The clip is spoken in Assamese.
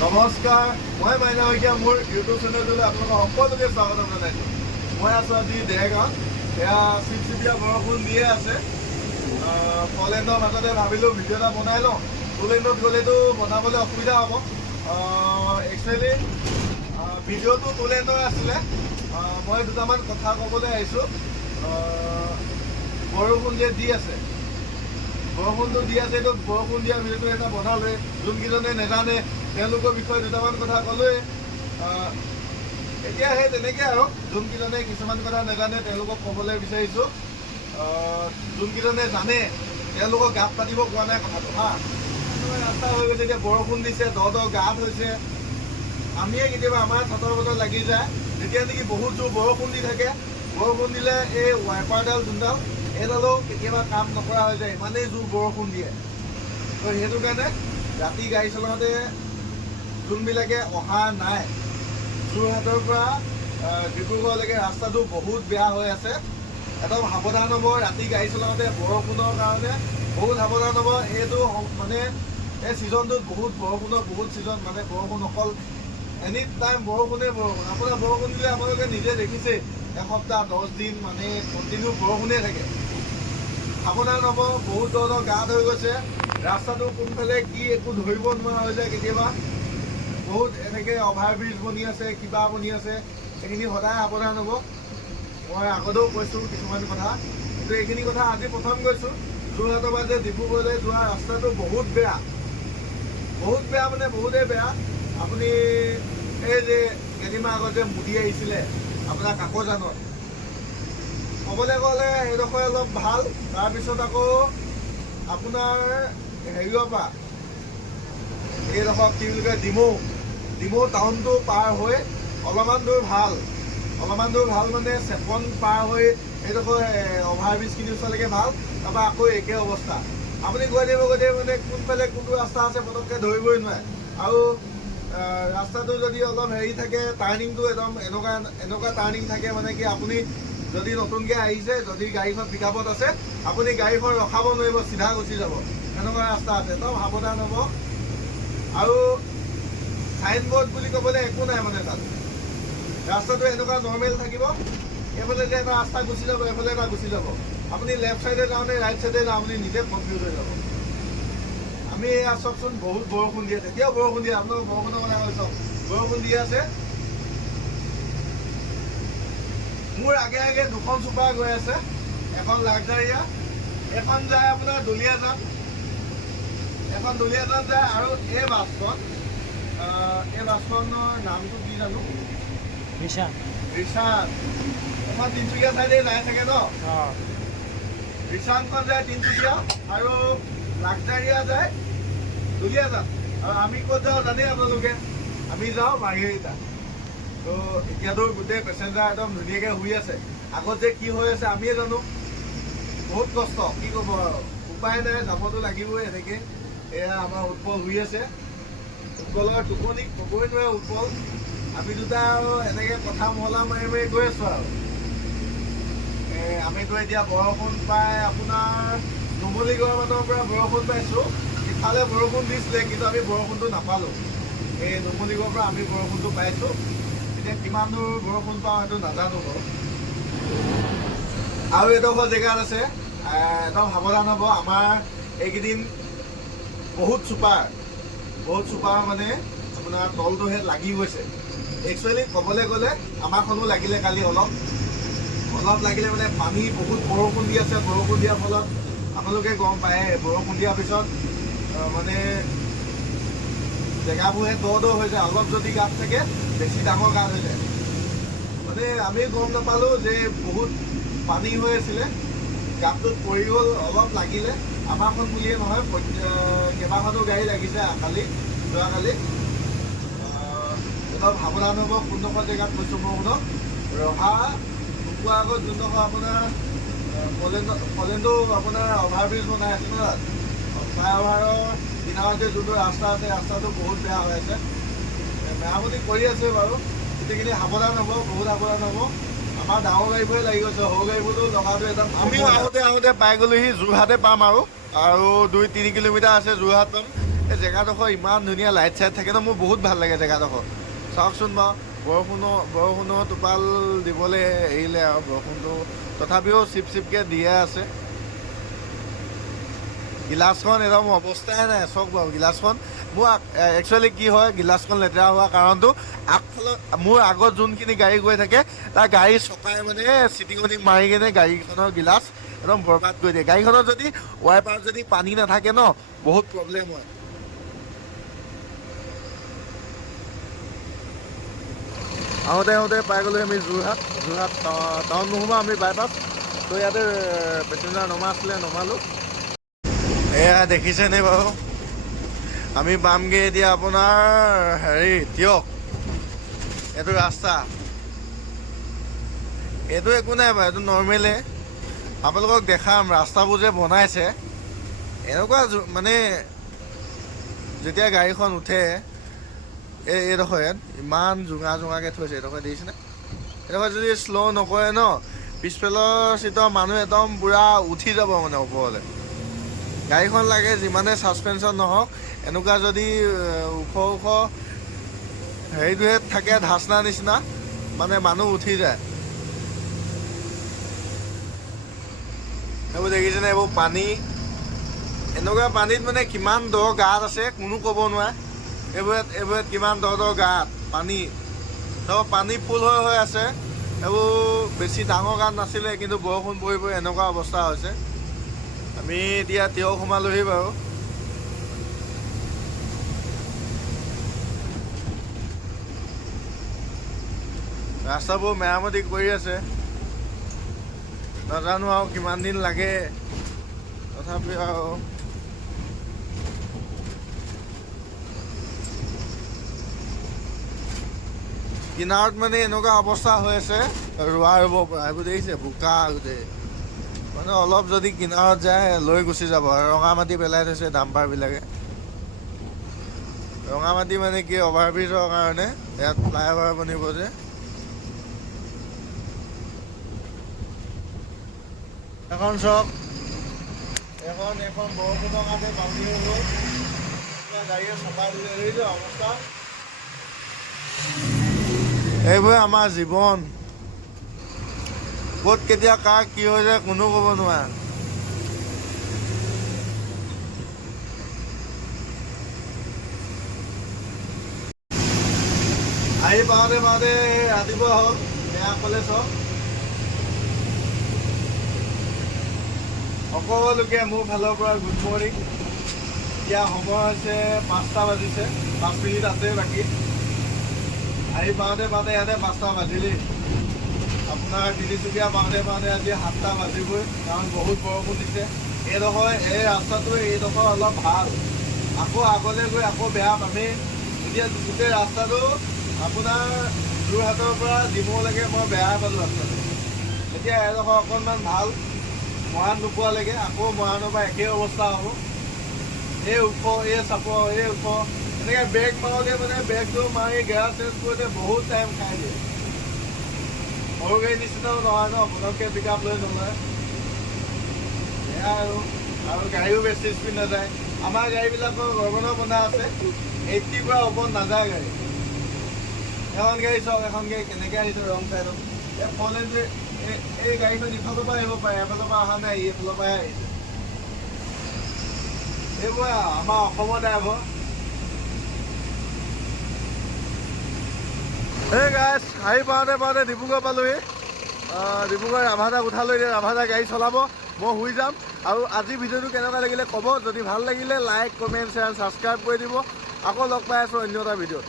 নমস্কাৰ, মই মাইনা শইকীয়া মোৰ ইউটিউব চেনেলটোলৈ আপোনালোকক সকলোকে স্বাগতম জনাইছোঁ। মই আছোঁ আজি দেৰগাঁৱত। এয়া চিপচিপীয়া বৰষুণ দিয়ে আছে। ফলেণ্ডৰ মাজতে ভাবিলোঁ ভিডিঅ' এটা বনাই লওঁ। ফলেণ্ডত গ'লেতো বনাবলৈ অসুবিধা হ'ব। একচুৱেলি ভিডিঅ'টো ফলেণ্ডৰ আছিলে। মই দুটামান কথা ক'বলৈ আহিছোঁ। বৰষুণ যে দি আছে, বৰষুণটো দি আছে, এইটো বৰষুণ দিয়া ভিডিঅ'টো এটা বনালোৱে। যোনকেইজনে নাজানে তেওঁলোকৰ বিষয়ে দুটামান কথা ক'লোৱে। এতিয়া সেই তেনেকৈ আৰু যোনকেইজনে কিছুমান কথা নাজানে তেওঁলোকক ক'বলৈ বিচাৰিছোঁ। যোনকেইজনে জানে তেওঁলোকক গাঁত পাতিব কোৱা নাই কথাটো হা। ৰাস্তা হৈ গৈছে, এতিয়া বৰষুণ দিছে, দ গাঁত হৈছে। আমিয়ে কেতিয়াবা আমাৰ ছাতৰ বতৰত লাগি যায়। যেতিয়া নেকি বহুত জোৰ বৰষুণ দি থাকে, বৰষুণ দিলে এই ৱাইপাৰডাল যোনডাল এইডালো কেতিয়াবা কাম নকৰা হৈ যায়, ইমানেই জোৰ বৰষুণ দিয়ে। তো সেইটো কাৰণে ৰাতি গাড়ী চলাওঁতে যোনবিলাকে অহা নাই, যোৰহাটৰ পৰা ডিব্ৰুগড়লৈকে ৰাস্তাটো বহুত বেয়া হৈ আছে। একদম সাৱধান হ'ব ৰাতি গাড়ী চলাওঁতে, বৰষুণৰ কাৰণে বহুত সাৱধান হ'ব। এইটো মানে এই ছিজনটোত বহুত বৰষুণৰ বহুত ছিজন, মানে বৰষুণ অকল এনি টাইম বৰষুণেই বৰষুণ। আপোনাৰ বৰষুণ দিলে আপোনালোকে নিজে দেখিছেই, এসপ্তাহ 10 দিন মানে কণ্টিনিউ বৰষুণেই থাকে। সাৱধান হ'ব। বহুত ধৰণৰ গাঁত হৈ গৈছে, ৰাস্তাটো কোনফালে কি একো ধৰিব নোৱাৰা হৈ যায় কেতিয়াবা। বহুত এনেকৈ অভাৰব্ৰিজ বনি আছে, কিবা বনি আছে, এইখিনি সদায় সাৱধান হ'ব। মই আগতেও কৈছোঁ কিছুমান কথা, কিন্তু এইখিনি কথা আজি প্ৰথম কৈছোঁ। যোৰহাটৰ পৰা যে ডিব্ৰুগড়লৈ যোৱা ৰাস্তাটো বহুত বেয়া, বহুত বেয়া, মানে বহুতেই বেয়া। আপুনি এই যে কেইদিনমান আগত যে মুদি আহিছিলে আপোনাৰ কাকজানত, ক'বলৈ গ'লে সেইডোখৰ অলপ ভাল। তাৰপিছত আকৌ আপোনাৰ হেৰিৰ পৰা এইডোখৰ কি বুলি কয়, ডিমৌ টাউনটো পাৰ হৈ অলপমান দূৰ ভাল, মানে চেপন পাৰ হৈ এইডোখৰ অভাৰব্ৰিজখিনি ওচৰলৈকে ভাল। তাৰপৰা আকৌ একে অৱস্থা। আপুনি গৈ থাকিব মানে কোনফালে কোনটো ৰাস্তা আছে পটককৈ ধৰিবই নোৱাৰে। আৰু ৰাস্তাটো যদি অলপ হেৰি থাকে, টাৰ্ণিংটো একদম এনেকুৱা টাৰ্ণিং থাকে, মানে কি আপুনি যদি নতুনকৈ আহিছে, যদি গাড়ীখন পিকআপত আছে, আপুনি গাড়ীখন ৰখাব নোৱাৰিব, চিধা গুচি যাব। এনেকুৱা ৰাস্তা আছে, একদম সাৱধান হ'ব। আৰু চাইনবোৰ্ড বুলি ক'বলৈ একো নাই, মানে তাত ৰাস্তাটো এনেকুৱা নৰ্মেল থাকিব। এইফালে যে এটা ৰাস্তা গুচি যাব, এইফালে এটা গুচি যাব। আপুনি লেফ্ট চাইডে যাওঁ নে ৰাইট চাইডে যাওঁ, আপুনি নিজে কনফিউজ হৈ যাব। আমি এয়া চাওকচোন, বহুত বৰষুণ দিয়ে, তেতিয়াও বৰষুণ দিয়ে। আপোনালোক বৰষুণৰ কথা কৈ চাওক, বৰষুণ দি আছে। মোৰ আগে আগে দুখন চুপাৰ গৈ আছে, এখন লাক্সাৰিয়া, এখন যায় আপোনাৰ দুলীয়াজান, এখন দুলীয়াজান যায়। আৰু এই বাছখনৰ নামটো কি জানো, ৰিচান। এখন তিনিচুকীয়া চাইডে যায় থাকে ন, ৰিচানখন যায় তিনিচুকীয়া, আৰু লাক্সাৰিয়া যায় দুলীয়াজান। আৰু আমি ক'ত যাওঁ জানেই আপোনালোকে, আমি যাওঁ মাৰ্ঘেৰিটা। তো এতিয়াতো গোটেই পেচেঞ্জাৰ একদম ধুনীয়াকৈ শুই আছে। আগত যে কি হৈ আছে আমিয়ে জানো। বহুত কষ্ট, কি ক'ব আৰু, উপায় নাই, যাবতো লাগিবই এনেকৈ। এয়া আমাৰ উৎপল শুই আছে, উৎপলৰ টোপনি ক'বই নোৱাৰে উৎপল। আমি দুটা আৰু এনেকৈ কথা মহলা মাৰি মাৰি গৈ আছোঁ আৰু। আমিতো এতিয়া বৰষুণ পাই আপোনাৰ নুমলীগড় মানৰ পৰা বৰষুণ পাইছোঁ। ইফালে বৰষুণ দিছিলে, কিন্তু আমি বৰষুণটো নাপালোঁ। এই নুমলীগড়ৰ পৰা আমি বৰষুণটো পাইছোঁ। এতিয়া কিমান দূৰ বৰষুণ পাওঁ সেইটো নাজানো বাৰু। আৰু এডোখৰ জেগাত আছে, একদম সাৱধান হ'ব। আমাৰ এইকেইদিন বহুত চুপাৰ মানে আপোনাৰ তলটোহে লাগি গৈছে। একচুৱেলি ক'বলৈ গ'লে আমাৰখনো লাগিলে কালি অলপ লাগিলে, মানে পানী বহুত বৰষুণ দি আছে। বৰষুণ দিয়াৰ ফলত আপোনালোকে গম পায়, বৰষুণ দিয়াৰ পিছত মানে জেগাবোৰহে দ হৈ যায়। অলপ যদি গাঁত থাকে, বেছি ডাঙৰ গাঁত হৈ যায়। মানে আমি গম নাপালোঁ যে বহুত পানী হৈ আছিলে, গাঁতটোত পৰি গ'ল, অলপ লাগিলে। আমাৰখন বুলিয়ে নহয়, কেইবাখনো গাড়ী লাগিছে যোৱাকালি। অলপ সাৱধান হ'ব। কোনডোখৰ জেগাত কৈছোঁ বৰষুণত, ৰহা নোপোৱাৰ আগত যোনডোখৰ আপোনাৰ ফলেণ্ডো আপোনাৰ অভাৰব্ৰিজ বনাই আছে ন, তাত ফ্লাইঅভাৰৰ কিনাৰতে যোনটো ৰাস্তা আছে, ৰাস্তাটো বহুত বেয়া হৈ আছে। মেৰামতি কৰি আছে বাৰু। গোটেইখিনি সাৱধান হ'ব, বহুত সাৱধান হ'ব। আমাৰ ডাঙৰ গাড়ীবোৰে লাগি গৈছে, সৰু গাড়ীবোৰতো লগাটো এটা। আমিও আহোঁতে পাই গ'লোহি, যোৰহাটে পাম আৰু 2-3 কিলোমিটাৰ আছে যোৰহাট পাম। এই জেগাডোখৰ ইমান ধুনীয়া লাইট চাইট থাকে ন, মোৰ বহুত ভাল লাগে জেগাডোখৰ। চাওকচোন বাৰু, বৰষুণো টোপাল দিবলৈ এৰিলে আৰু বৰষুণটো তথাপিও চিপকৈ দিয়ে আছে। গিলাচখন একদম অৱস্থাই নাই, চাওক বাৰু গিলাচখন। মোৰ একচুৱেলি কি হয়, গিলাচখন লেতেৰা হোৱা কাৰণটো আগফালে মোৰ আগত যোনখিনি গাড়ী গৈ থাকে তাৰ গাড়ীৰ চকাই মানে চিটিঙনি মাৰি কিনে গাড়ীখনৰ গিলাচ একদম বৰবাদ কৰি দিয়ে। গাড়ীখনত যদি ৱাইপাৰত যদি পানী নাথাকে ন, বহুত প্ৰব্লেম হয়। আহোঁতে পাই গ'লোঁ আমি যোৰহাট টাউন নোসোমাওঁ আমি বাইপাছ। তো ইয়াতে পেচেঞ্জাৰ নমালোঁ। এয়া দেখিছেনে বাৰু, আমি পামগৈ এতিয়া আপোনাৰ তিয়ক। এইটো ৰাস্তা, এইটো একো নাই বাৰু, এইটো নৰ্মেলে। আপোনালোকক দেখাম ৰাস্তাবোৰ যে বনাইছে, এনেকুৱা মানে যেতিয়া গাড়ীখন উঠে এইডোখৰ ইমান জোঙাকৈ থৈছে। এইডোখৰ দেখিছেনে? এইডোখৰ যদি শ্ল' নকৰে ন, পিছফালৰ চিটৰ মানুহ একদম পূৰা উঠি যাব মানে ওপৰলৈ। গাড়ীখন লাগে যিমানে ছাছপেনশ্যন নহওক, এনেকুৱা যদি ওখ হেৰিটোহে থাকে ধাচনা নিচিনা, মানে মানুহ উঠি যায়। এইবোৰ দেখিছেনে? এইবোৰ পানী, এনেকুৱা পানীত মানে কিমান দ গাঁত আছে কোনো ক'ব নোৱাৰে। এইবোৰত কিমান দ গাঁত পানী, চব পানী ফুল হৈ আছে। এইবোৰ বেছি ডাঙৰ গাঁত নাছিলে, কিন্তু বৰষুণ পৰি এনেকুৱা অৱস্থা হৈছে। আমি এতিয়া তিয়ক সোমালোহি বাৰু। ৰাস্তাবোৰ মেৰামতি কৰি আছে, নাজানো আৰু কিমান দিন লাগে, তথাপি আৰু কিনাৰত মানে এনেকুৱা অৱস্থা হৈ আছে, ৰুব পৰা। এইবোৰ দেখিছে বোকা গোটেই, মানে অলপ যদি কিনাৰত যায় লৈ গুচি যাব। ৰঙা মাটি পেলাই থৈছে ডাম্পাৰবিলাকে। ৰঙা মাটি মানে কি, অভাৰব্ৰিজৰ কাৰণে ইয়াত ফ্লাইঅভাৰ বনিব যে। এখন চাওক, এখন বৰষুণৰ কাৰণে পানী হৈ গ'ল, গাড়ীয়ে চপাই দিলে। এইটো অৱস্থা। এইবোৰে আমাৰ জীৱন, ক'ত কেতিয়া কাৰ কি হৈ যায় কোনো ক'ব নোৱাৰে। আহি পাওঁতে ৰাতিপুৱা হ'ল, বেয়া কলেজ হওক। সকলোকে মোৰ ফালৰ পৰা গুড মৰ্ণিং। এতিয়া সময় হৈছে 5টা বাজিছে, 5 মিনিট আছে বাকী। আহি পাওঁতে ইয়াতে 5টা বাজিলেই। আপোনাৰ তিনিচুকীয়া পাওঁতে আজি 7টা বাজিবই, কাৰণ বহুত বৰষুণ দিছে। এই ৰাস্তাটো অলপ ভাল, আকৌ আগলৈ গৈ আকৌ বেয়া পামেই। এতিয়া গোটেই ৰাস্তাটো আপোনাৰ যোৰহাটৰ পৰা ডিমৌলৈকে মই বেয়া পালোঁ ৰাস্তাটো। এতিয়া এইডোখৰ অকণমান ভাল, মৰাণ নোপোৱালৈকে। আকৌ মৰাণৰ পৰা একেই অৱস্থা হ'ব। এই ওখ, এই চাপৰ, এই ওখ, এনেকৈ ব্ৰেক মাৰোঁতে মানে ব্ৰেকটো মাৰি গেয়াৰ চেঞ্জ কৰোঁতে বহুত টাইম খাই দিয়ে। সৰু গাড়ীৰ নিচিনাও নহয় ন, পটককৈ পিক আপ লৈ নলয়। সেয়া আৰু গাড়ীও বেছি স্পীড নাযায়। আমাৰ গাড়ীবিলাকৰ গগনৰ বন্ধা আছে, 80 পৰা ওপৰত নাযায় গাড়ী। এখন গাড়ী চাওক, এখন গাড়ী কেনেকৈ আহিছে ৰং চাইডত। এই ফ'ৰলেনটোৱে এই গাড়ীখন ইফালৰ পৰা আহিব পাৰে, এফালৰ পৰা অহা নাই, এইফালৰ পৰাই আহিছে। এইবোৰ আমাৰ অসমৰ ড্ৰাইভৰ। এই গাইছ, আহি পাওঁতে ডিব্ৰুগড় পালোহি। ডিব্ৰুগড় ৰাভাদাক উঠালৈ দিয়ে, ৰাভাদা গাড়ী চলাব, মই শুই যাম। আৰু আজি ভিডিঅ'টো কেনেকুৱা লাগিলে ক'ব, যদি ভাল লাগিলে লাইক, কমেণ্ট, শ্বেয়াৰ, ছাবস্ক্ৰাইব কৰি দিব। আকৌ লগ পাই আছোঁ অন্য এটা ভিডিঅ'ত।